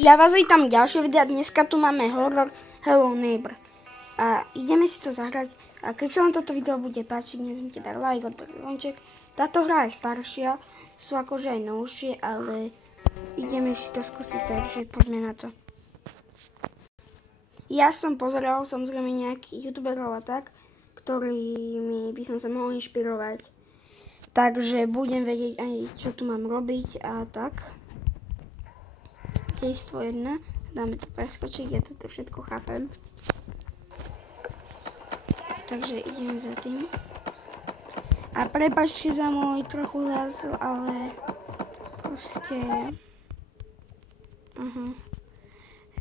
Ja vás vítam ďalšie videa, dneska tu máme horor Hello Neighbor. A ideme si to zahrať. A keď sa vám toto video bude páčiť, nezmite dať like, odber zvonček. Táto hra je staršia, sú akože aj novšie, ale ideme si to skúsiť, takže poďme na to. Ja som pozeral samozrejme nejakých youtuberov a tak, ktorými by som sa mohol inšpirovať. Takže budem vedieť aj, čo tu mám robiť a tak. Dejstvo 1, dáme to preskočiť, ja toto všetko chápem. Takže idem za tým. A prepáčte za môj trochu zázor, ale proste...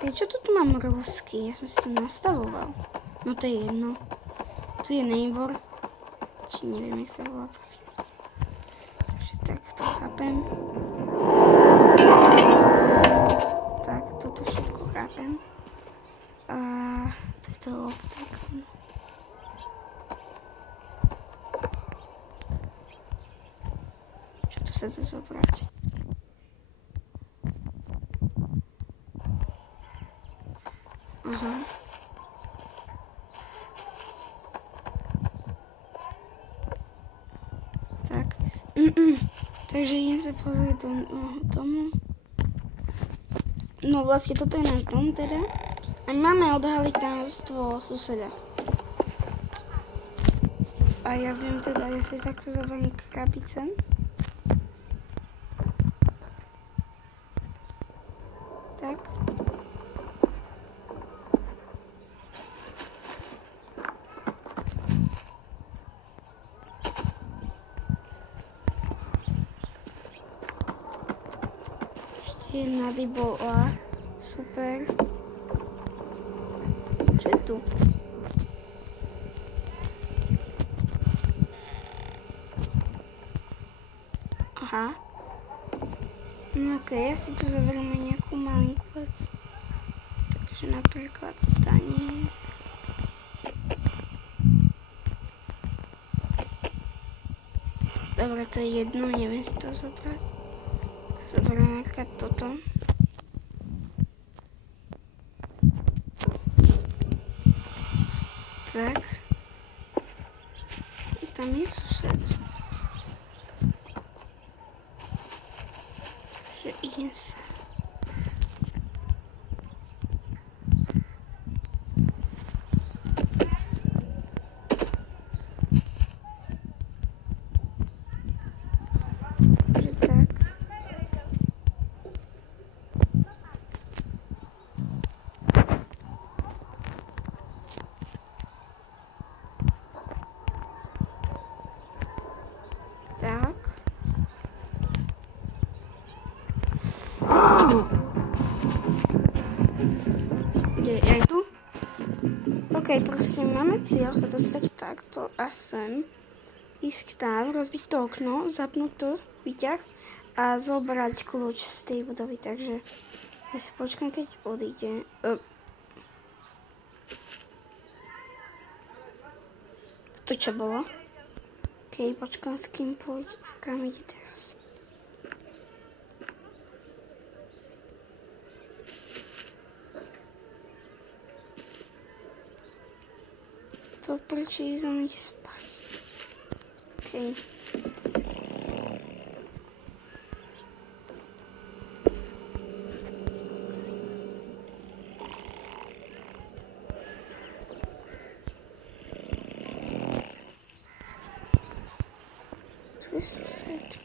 Prečo tu mám rusky? Ja som si to nastavoval. No to je jedno. Tu je Neighbor. Či neviem, jak sa volá. Takže tak to chápem. Tak, toto všetko chápem. A to je to loptak. Čo to sa chce zobrať? Aha. Tak. Takže idem sa pozrieť do domu. No vlastne toto je náš dom teda. A máme odhaliť tajomstvo suseda. A ja viem teda, ja si takto zoberiem krabice. Tak. Jedna by bola super. Čo je tu? Aha. No okej, ja si tu zoberieme nejakú malinkú vec. Takže napríklad tanier. Dobre, to je jedno, neviem si to zobrať. Zoberiem napríklad toto. Tak. Tam je sused. Že idem sa. Tak. Je aj tu? OK, proste máme cieľ sa dostať takto a sem. Ísť tam, rozbiť to okno, zapnúť to, výťah a zobrať kľúč z tej budovy. Takže ja si počkám, keď odíde. To čo bolo? OK, počkám, s kým pôjde, kam ide teraz. To prečo ísť, on ide spať. OK. Tu je sused.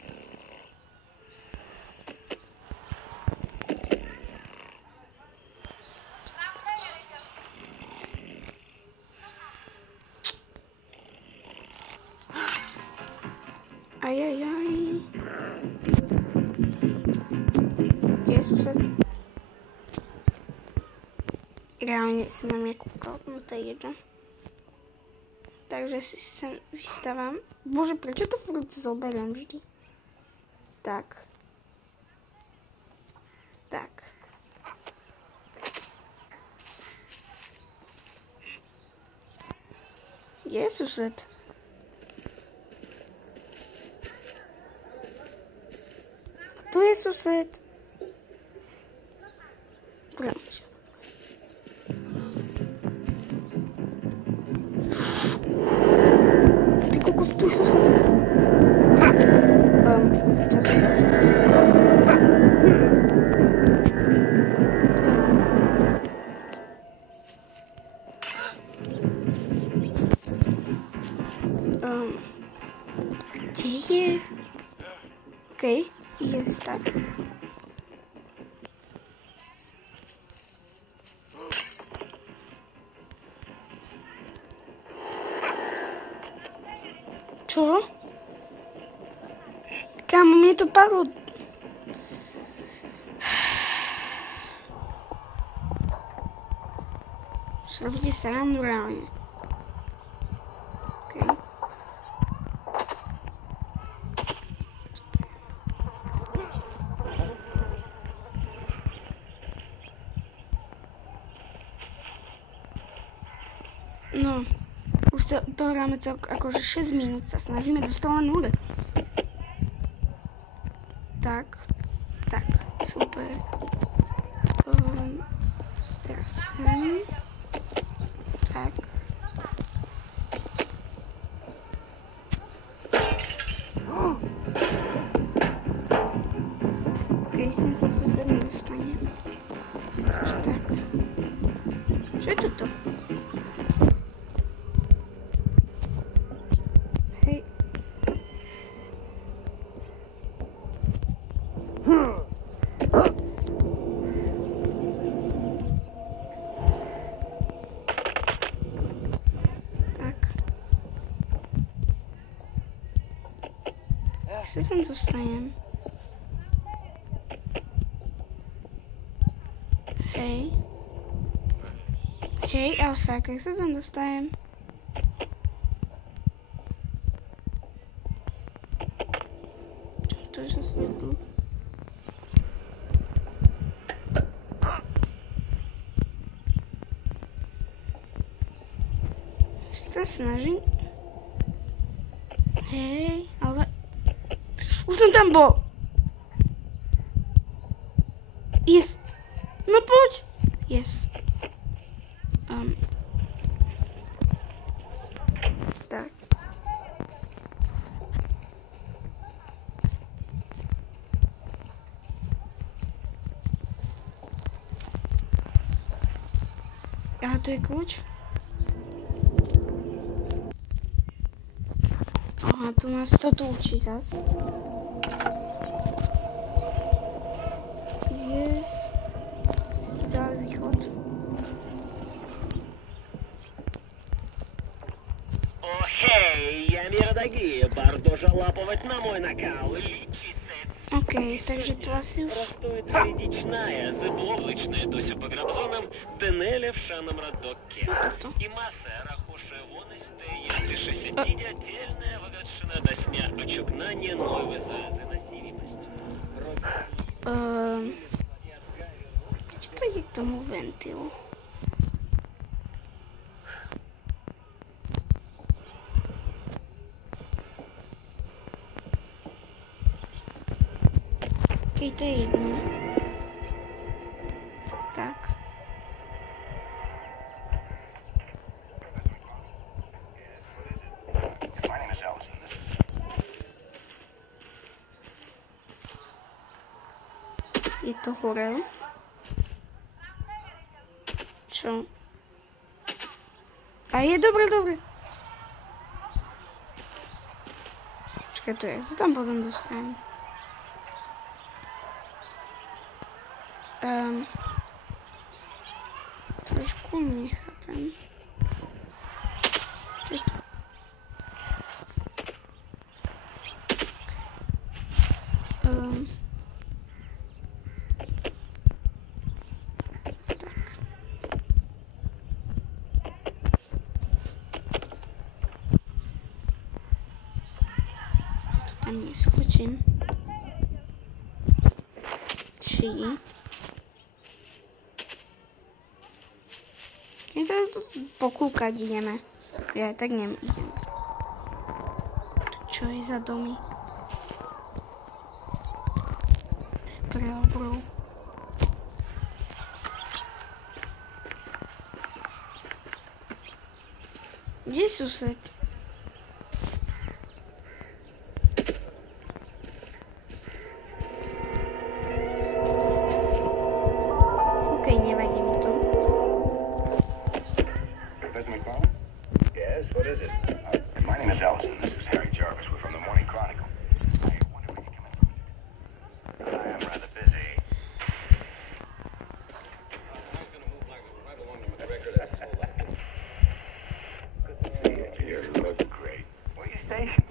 Ajajaj. Kde je sused? Reálne si na mňa kúkal, no to je jedno. Takže si sem vystávam. Bože, prečo to furt zoberiem vždy? Tak. Tak. Kde je sused? Tu je sused. Prełącz. Ty kokos, tu są za to. Co to za to? Gdzie je? Okej, jest tak. Čo? Kámo, mne to padlo. Robíte srandu reálne. Okej. No, už sa to hráme akože 6 minút, sa snažíme dostať len nuly. Tak, super. Teraz sem. Tak. Okej, sem sa sused nedostane. Tak. Čo je toto? Hej. Jak sa tam dostanem? Hej. Hej, ale fakt, jak sa tam dostanem? Čo to je zase tu? Sa snažím. Hej, ale... Už som tam bol. Yes. No poď. Yes. Tak. Aha, to je kľúč. Aha, tu nás to tu učí zas. Yes. Ďalej východ. О, хей, я мир дорогие, бардожа лаповать на мой накал. Окей, takže to asi už... Простой традичная, заблоблочная, дося по грабзонам, тенеля в шаном родоке. И масса рахуше воносте, если шестидя, тельная вагатшина до сня, очукнание новой за заносимость. Čo to je k tomu ventilu? Okej, to je jedno. Tak. Je to hore. Čo? A je dobre. Čakaj, to je, to tam potom dostanem. Trošku nechápem. Tam neskočím. 3. My sa tu pokúkať ideme. Ja tak idem. Čo je za domy? Pre obrov. Kde je sused? Okej, nevadí mi to. Professor McFarland? Yes, what is it? My name is Ellison. This is Harry Jarvis. We're from the Morning Chronicle. I wonder if we can come in for a minute. I am rather busy. I was going to move right along with the record. You look great. Where are you stationed?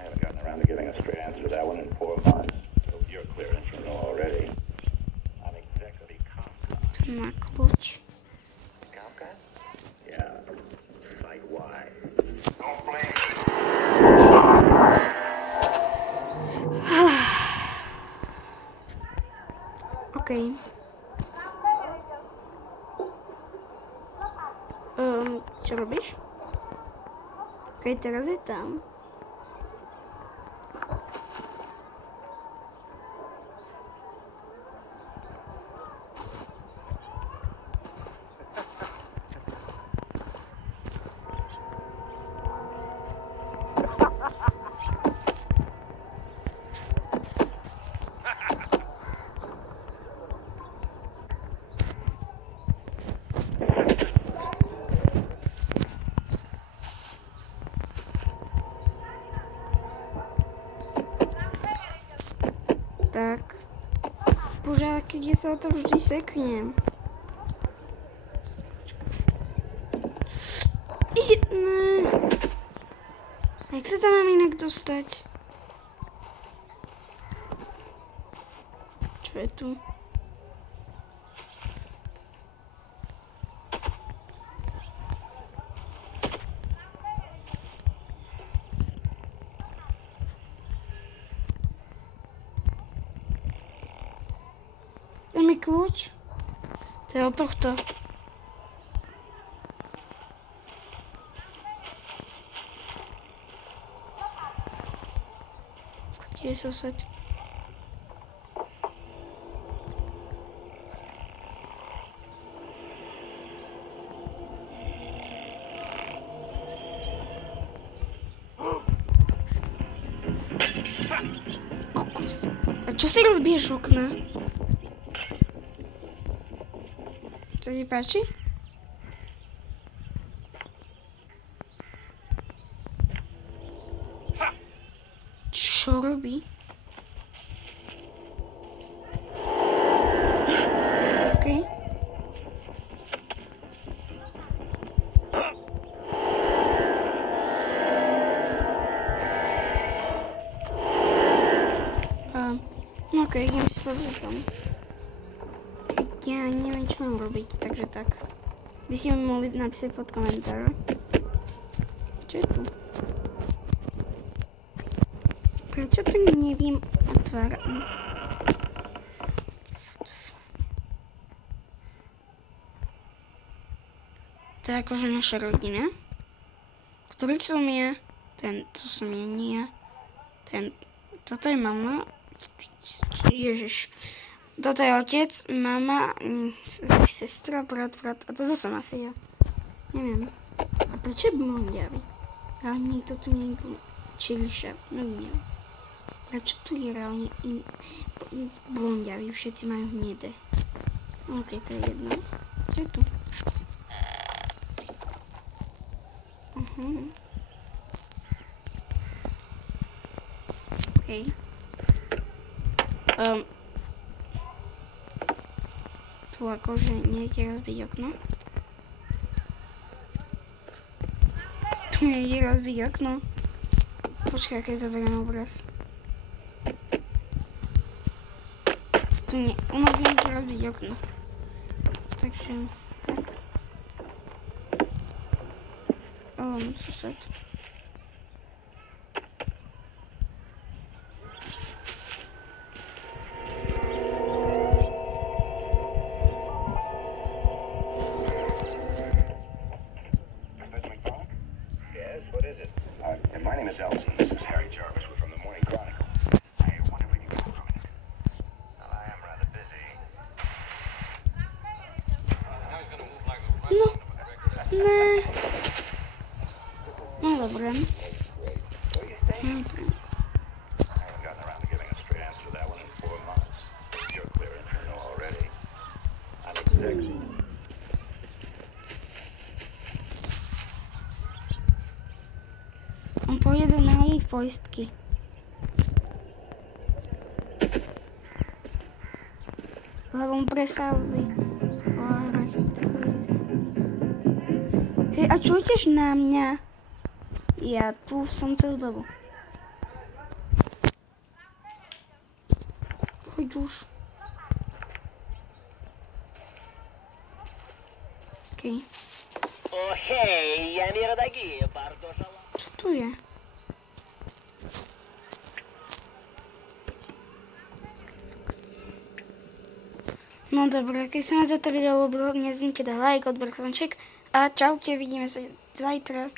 I haven't gotten around to giving a straight answer to that one in 4 months. So you're clear intro already. I'm executive Comcast. To má kľúč. Comcast? Yeah. Site-wide. Don't blame Okej. Čo robíš? Okej, teraz je tam. Tak. Bože, keď sa to vždy seknem. Ne. Jak sa tam mám inak dostať? Čo je tu? Daj mi kľúč. To je od tohto. Kde je sused? Kokos. A čo si rozbiješ okna? Co ti páči? Čo robí? Okej. Okej, idem si pozrieť tam. Ja neviem, čo mám robiť, takže tak. By ste mi mohli napísať pod komentár. Čo je tu? Prečo to neviem otvárať? To je akože naša rodina. Ktorý som je? Ten, co som je, nie. Ten, toto je mama. Ježiš. Toto je otec, mama, sestra, brat. A toto som asi ja. Neviem. A prečo je blondiavý? Ale niekto tu nie je čiliša. No neviem. Prečo tu je reálne blondiavý? Všetci majú hnedé. OK, to je jedno. Čo je tu? OK. Tu akože nejde rozbiť okno. Tu nejde rozbiť okno. Počkaj, keď zoberiem obraz. Tu nie, u nás nejde rozbiť okno. Takže, tak. Sused. My name is Ellison. This is Harry Jarvis. We're from the Morning Chronicle. I wonder if we can come for a minute. I am rather busy. No, ne. Dobre. What do you say? I haven't gotten around to giving a straight answer to that one in 4 months. You're clear internal already. I'm exec. On pojede na ich poistky. Lebo mu presávali. Hej, a čo ideš na mňa? Ja tu som cez dobu. Choď už. Okej. Окей, я мир дорогие, Бардоша. Čo tu je? No dobre, keď sa vám toto video ľúbilo, nezmite dať like, odber zvonček a čaute, vidíme sa zajtra.